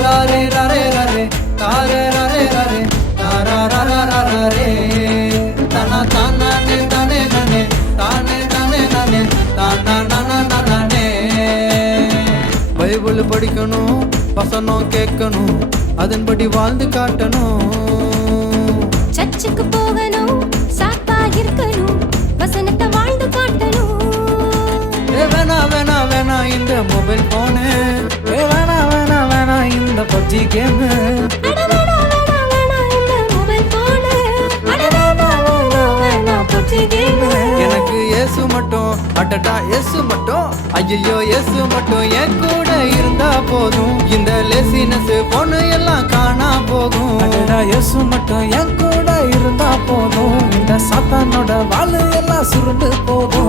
ரே ரே ரே தாரே ரே ரே தாரா ரா ரா ரே தன தானே தானே தானே தானே தானே தானே தானா நானா நானே பைபிள் படிக்கணும் வசனம் கேட்கணும் அதன்படி வாழ்ந்து காட்டணும் கேம் எனக்கு இயேசு மட்டும் அட்டடா இயேசு மட்டும் ஐயோ இயேசு மட்டும் என் கூட இருந்தா போதும் இந்த லெசினஸ் பொண்ணு எல்லாம் காணா போகும் அடடா இயேசு மட்டும் என் கூட இருந்தா போதும் இந்த சாத்தானோட வாழ் எல்லாம் சுருண்டு போகும்